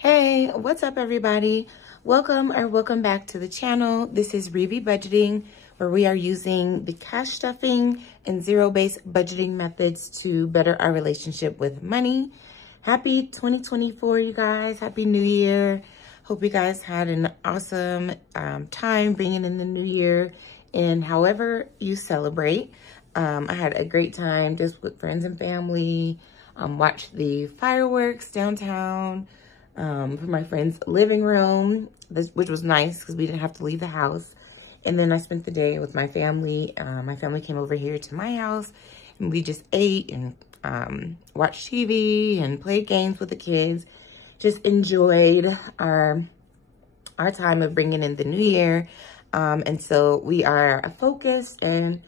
Hey, what's up everybody? Welcome back to the channel. This is Revi Budgeting, where we are using the cash stuffing and zero-based budgeting methods to better our relationship with money. Happy 2024, you guys. Happy New Year. Hope you guys had an awesome time bringing in the new year and however you celebrate. I had a great time just with friends and family. Watched the fireworks downtown. From my friend's living room, which was nice because we didn't have to leave the house. And then I spent the day with my family. My family came over here to my house and we just ate and watched TV and played games with the kids. Just enjoyed our time of bringing in the new year. And so we are focused and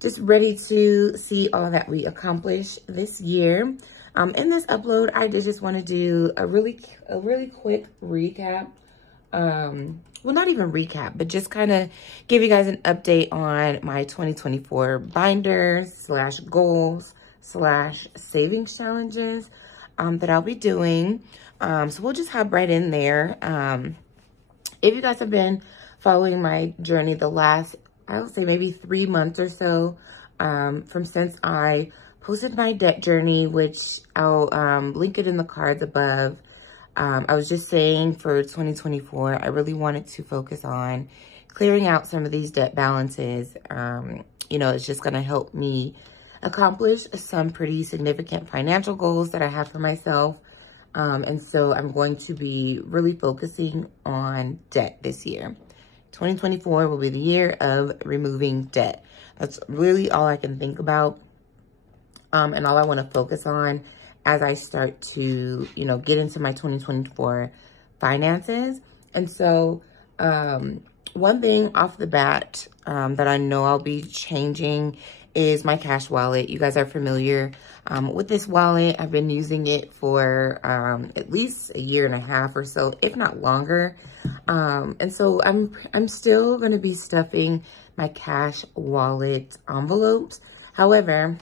just ready to see all that we accomplish this year. In this upload, I just want to do a really quick recap. Well, not even recap, but just kind of give you guys an update on my 2024 binders slash goals slash savings challenges that I'll be doing. So we'll just hop right in there. If you guys have been following my journey the last, I would say maybe 3 months or so, from since I posted my debt journey, which I'll link it in the cards above. I was just saying for 2024, I really wanted to focus on clearing out some of these debt balances. You know, it's just going to help me accomplish some pretty significant financial goals that I have for myself. And so I'm going to be really focusing on debt this year. 2024 will be the year of removing debt. That's really all I can think about. And all I want to focus on as I start to, you know, get into my 2024 finances. And so, one thing off the bat, that I know I'll be changing is my cash wallet. You guys are familiar, with this wallet. I've been using it for, at least a year and a half or so, if not longer. And so I'm still going to be stuffing my cash wallet envelopes. However,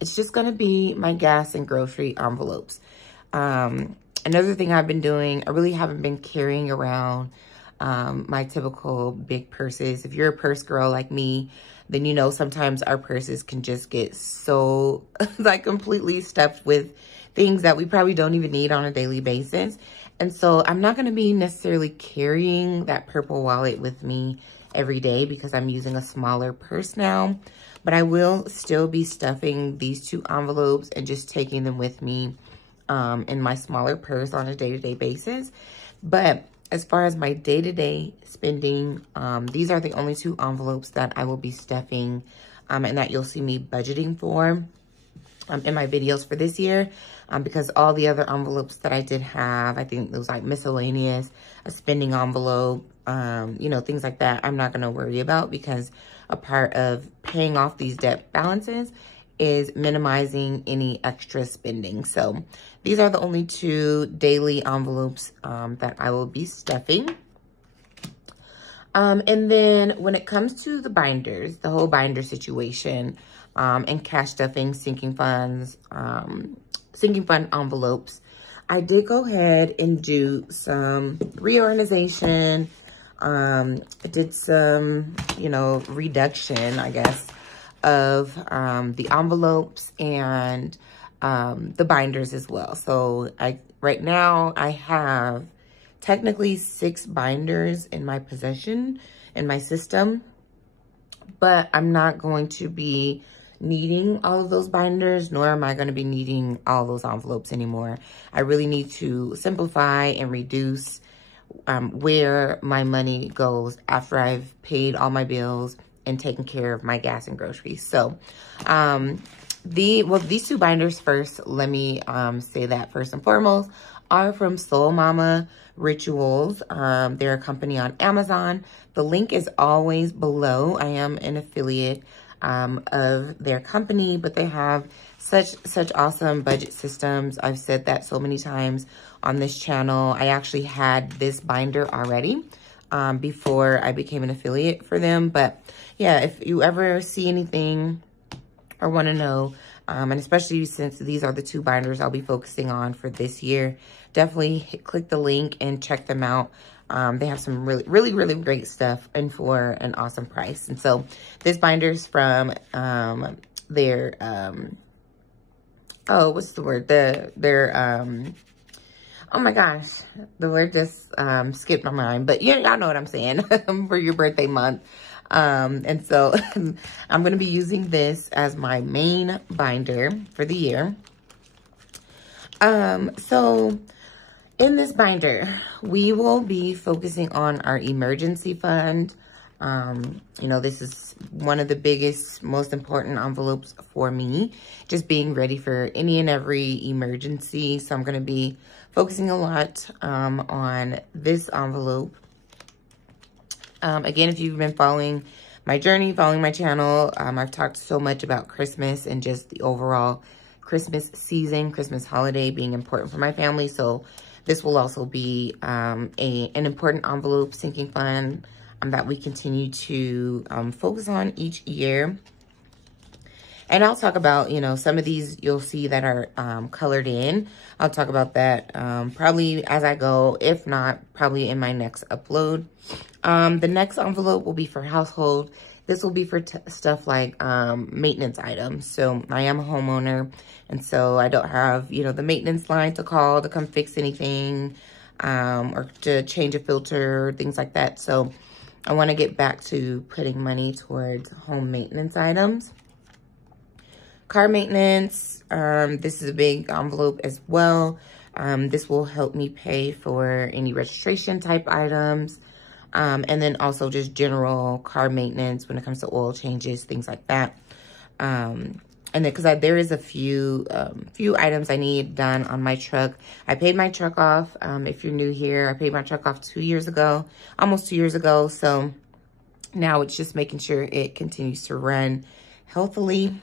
it's just going to be my gas and grocery envelopes. Another thing I've been doing, I really haven't been carrying around my typical big purses. If you're a purse girl like me, then you know sometimes our purses can just get so like completely stuffed with things that we probably don't even need on a daily basis. And so I'm not going to be necessarily carrying that purple wallet with me every day because I'm using a smaller purse now. But I will still be stuffing these 2 envelopes and just taking them with me in my smaller purse on a day-to-day basis. But as far as my day-to-day spending, these are the only 2 envelopes that I will be stuffing and that you'll see me budgeting for in my videos for this year. Because all the other envelopes that I did have, I think it was like miscellaneous, a spending envelope, you know, things like that, I'm not going to worry about because a part of paying off these debt balances is minimizing any extra spending. So these are the only 2 daily envelopes that I will be stuffing. And then when it comes to the binders, the whole binder situation, and cash stuffing, sinking funds, sinking fund envelopes, I did go ahead and do some reorganization. I did some, you know, reduction, I guess, of the envelopes and the binders as well. So right now I have technically 6 binders in my possession, in my system, but I'm not going to be needing all of those binders, nor am I going to be needing all those envelopes anymore. I really need to simplify and reduce where my money goes after I've paid all my bills and taken care of my gas and groceries. So, these 2 binders first, let me say that first and foremost, are from Soul Mama Rituals. They're a company on Amazon. The link is always below. I am an affiliate of their company, but they have such awesome budget systems. I've said that so many times on this channel. I actually had this binder already before I became an affiliate for them. But yeah, if you ever see anything or want to know And especially since these are the 2 binders I'll be focusing on for this year, definitely click the link and check them out. They have some really great stuff and for an awesome price. And so this binder's from their, oh, what's the word? Oh my gosh, the word just skipped my mind, but y'all know what I'm saying, for your birthday month. And so I'm going to be using this as my main binder for the year. So in this binder, we will be focusing on our emergency fund. You know, this is one of the biggest, most important envelopes for me, just being ready for any and every emergency. So I'm going to be focusing a lot on this envelope. Again, if you've been following my journey, following my channel, I've talked so much about Christmas and just the overall Christmas season, Christmas holiday being important for my family. So this will also be an important envelope sinking fund that we continue to focus on each year. And I'll talk about, you know, some of these you'll see that are colored in. I'll talk about that probably as I go, if not, probably in my next upload. The next envelope will be for household. This will be for stuff like maintenance items. So I am a homeowner, and so I don't have, you know, the maintenance line to call to come fix anything or to change a filter, things like that. So I want to get back to putting money towards home maintenance items. Car maintenance, this is a big envelope as well. This will help me pay for any registration type items. And then also just general car maintenance when it comes to oil changes, things like that. And then because there is a few items I need done on my truck. I paid my truck off. If you're new here, I paid my truck off 2 years ago, almost 2 years ago. So now it's just making sure it continues to run healthily.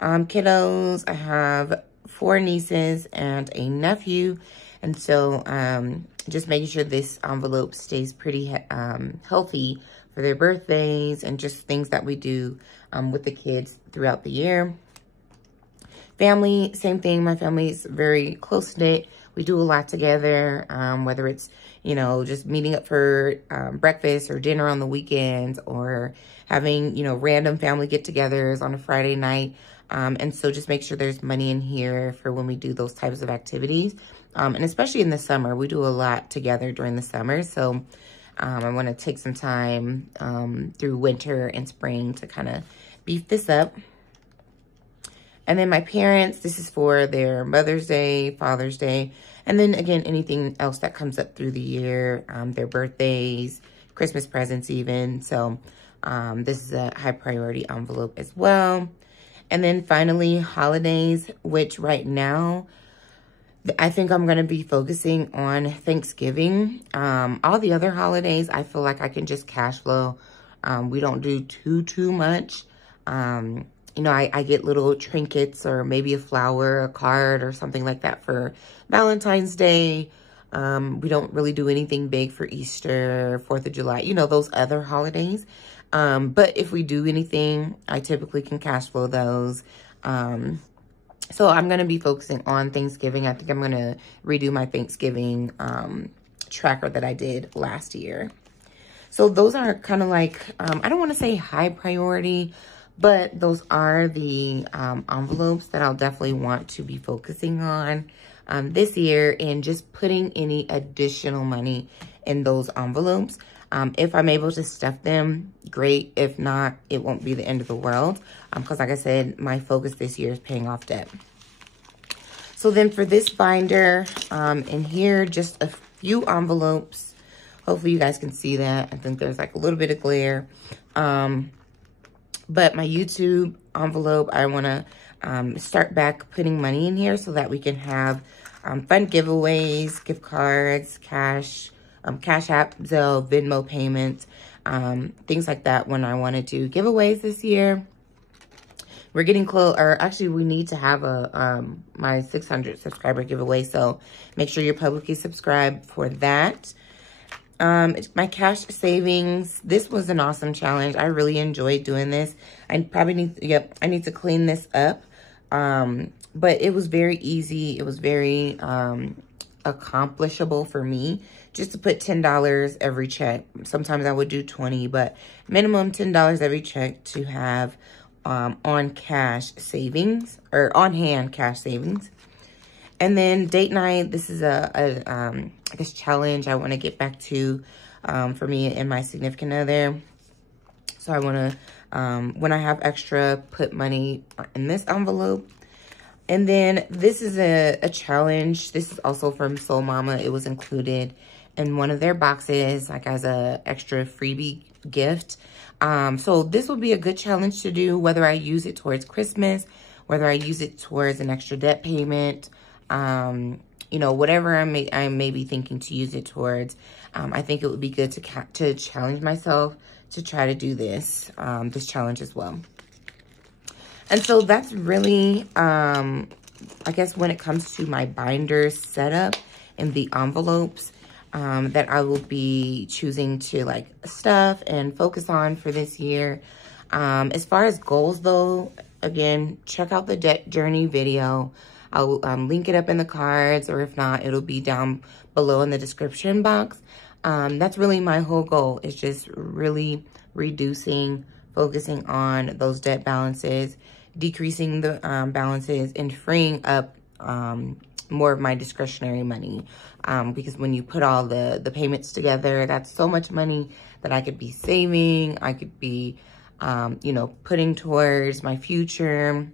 Kiddos, I have 4 nieces and a nephew. And so just making sure this envelope stays pretty healthy for their birthdays and just things that we do with the kids throughout the year. Family, same thing. My family's very close-knit. We do a lot together, whether it's, you know, just meeting up for breakfast or dinner on the weekends or having, you know, random family get-togethers on a Friday night. And so just make sure there's money in here for when we do those types of activities. And especially in the summer, we do a lot together during the summer. So I want to take some time through winter and spring to kind of beef this up. And then my parents, this is for their Mother's Day, Father's Day. And then again, anything else that comes up through the year, their birthdays, Christmas presents even. So this is a high priority envelope as well. And then finally, holidays, which right now, I think I'm going to be focusing on Thanksgiving. All the other holidays, I feel like I can just cash flow. We don't do too much. You know, I get little trinkets or maybe a flower, a card or something like that for Valentine's Day. We don't really do anything big for Easter, 4th of July, you know, those other holidays. But if we do anything, I typically can cash flow those. So I'm going to be focusing on Thanksgiving. I think I'm going to redo my Thanksgiving tracker that I did last year. So those are kind of like, I don't want to say high priority, but those are the envelopes that I'll definitely want to be focusing on this year and just putting any additional money in those envelopes. If I'm able to stuff them, great. If not, it won't be the end of the world. Because like I said, my focus this year is paying off debt. So then for this binder, in here, just a few envelopes. Hopefully you guys can see that. I think there's like a little bit of glare. But my YouTube envelope, I want to start back putting money in here so that we can have fun giveaways, gift cards, cash app, Zelle, Venmo payments, things like that when I want to do giveaways this year. We're getting close, or actually we need to have a my 600 subscriber giveaway, so make sure you're publicly subscribed for that. My cash savings. This was an awesome challenge. I really enjoyed doing this. I probably need, I need to clean this up. But it was very easy. It was very accomplishable for me just to put $10 every check. Sometimes I would do 20, but minimum $10 every check to have on cash savings, or on hand cash savings. And then date night, this is I guess challenge I want to get back to for me and my significant other. So I want to, when I have extra, put money in this envelope. And then this is a challenge. This is also from Soul Mama. It was included in one of their boxes, like as a extra freebie gift. So this will be a good challenge to do, whether I use it towards Christmas, whether I use it towards an extra debt payment, you know, whatever I may be thinking to use it towards. I think it would be good to challenge myself to try to do this, this challenge as well. And so that's really, I guess when it comes to my binder setup and the envelopes, that I will be choosing to like stuff and focus on for this year. As far as goals though, again, check out the debt journey video. I'll link it up in the cards, or if not, it'll be down below in the description box. That's really my whole goal, is just really reducing, focusing on those debt balances, decreasing the balances, and freeing up more of my discretionary money. Because when you put all the payments together, that's so much money that I could be saving. I could be, you know, putting towards my future,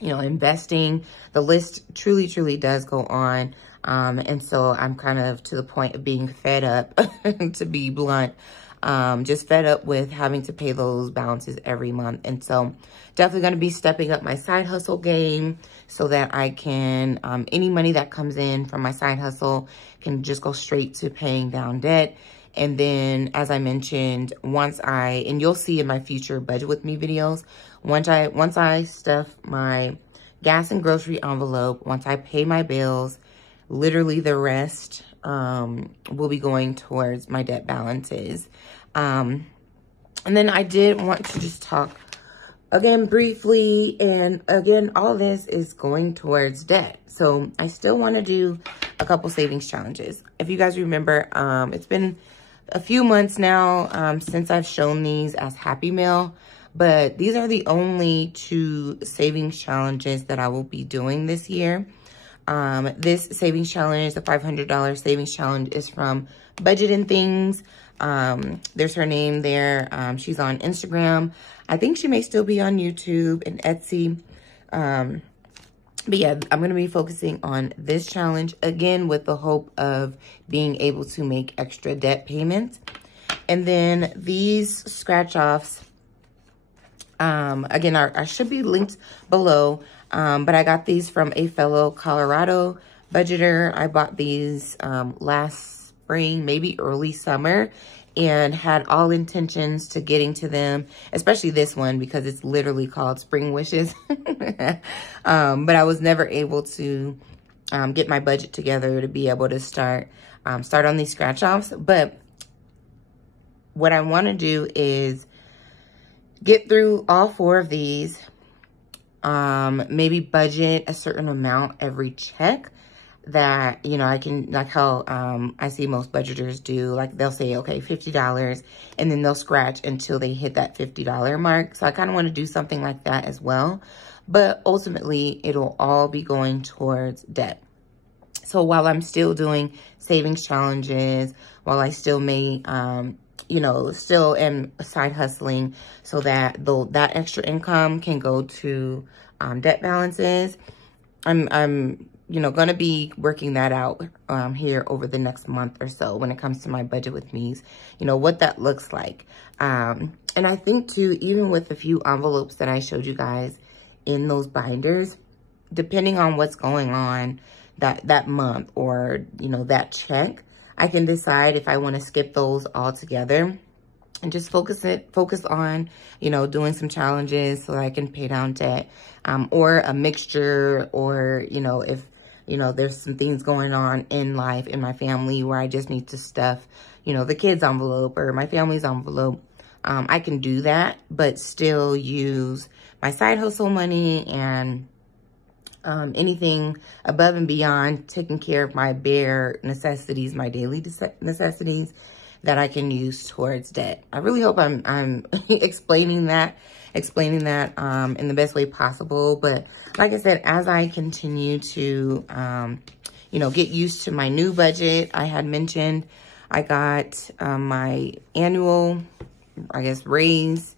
you know, investing. The list truly, truly does go on. And so I'm kind of to the point of being fed up, to be blunt. Just fed up with having to pay those balances every month. And so definitely going to be stepping up my side hustle game so that I can, any money that comes in from my side hustle can just go straight to paying down debt. And then, as I mentioned, and you'll see in my future Budget With Me videos, once I stuff my gas and grocery envelope, once I pay my bills, literally the rest will be going towards my debt balances. And then I did want to just talk again briefly, and again, all this is going towards debt. So I still want to do a couple savings challenges. If you guys remember, it's been a few months now since I've shown these as Happy Mail, but these are the only 2 savings challenges that I will be doing this year. This savings challenge, the $500 savings challenge, is from BudgetnThings. There's her name there. She's on Instagram. I think she may still be on YouTube and Etsy. But yeah, I'm going to be focusing on this challenge, again, with the hope of being able to make extra debt payments. And then these scratch-offs, again, I should be linked below. But I got these from a fellow Colorado budgeter. I bought these last spring, maybe early summer, and had all intentions to getting to them, especially this one because it's literally called Spring Wishes. But I was never able to get my budget together to be able to start on these scratch-offs. But what I want to do is get through all 4 of these, maybe budget a certain amount every check that, you know, I can, like how I see most budgeters do. Like they'll say, okay, $50, and then they'll scratch until they hit that $50 mark. So I kind of want to do something like that as well. But ultimately, it'll all be going towards debt. So while I'm still doing savings challenges, while I still may, you know, still am side hustling so that that extra income can go to debt balances, I'm you know, going to be working that out here over the next month or so when it comes to my Budget With Me's, you know, what that looks like. And I think too, even with a few envelopes that I showed you guys in those binders, depending on what's going on that month or, you know, that check, I can decide if I want to skip those altogether and just focus on, you know, doing some challenges so I can pay down debt, or a mixture, or, you know, if you know, there's some things going on in life, in my family, where I just need to stuff, you know, the kids' envelope or my family's envelope, I can do that, but still use my side hustle money and anything above and beyond taking care of my bare necessities, my daily necessities that I can use towards debt. I really hope I'm explaining that in the best way possible. But like I said, as I continue to, you know, get used to my new budget, I had mentioned I got my annual, I guess, raise.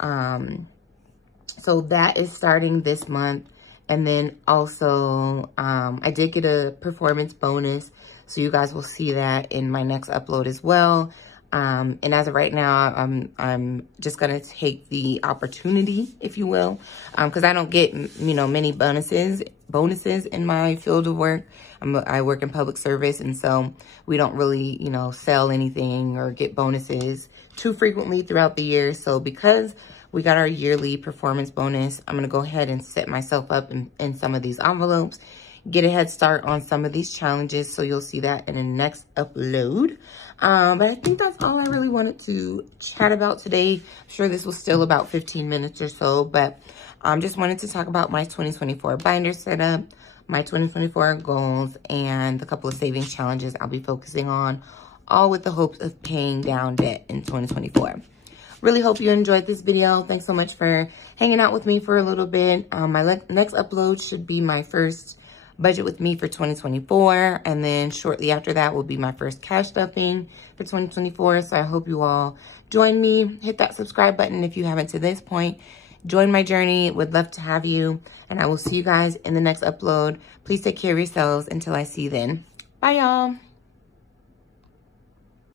So that is starting this month. And then also, I did get a performance bonus. So you guys will see that in my next upload as well. And as of right now, I'm just gonna take the opportunity, if you will, because I don't get, you know, many bonuses in my field of work. I work in public service, and so we don't really, you know, sell anything or get bonuses too frequently throughout the year. So because we got our yearly performance bonus, I'm gonna go ahead and set myself up in some of these envelopes, get a head start on some of these challenges. So you'll see that in the next upload. But I think that's all I really wanted to chat about today. I'm sure this was still about 15 minutes or so, but just wanted to talk about my 2024 binder setup, my 2024 goals, and a couple of savings challenges I'll be focusing on, all with the hopes of paying down debt in 2024. Really hope you enjoyed this video. Thanks so much for hanging out with me for a little bit. My next upload should be my first budget with me for 2024. And then shortly after that will be my first cash stuffing for 2024. So I hope you all join me. Hit that subscribe button if you haven't to this point. Join my journey. Would love to have you. And I will see you guys in the next upload. Please take care of yourselves until I see you then. Bye, y'all.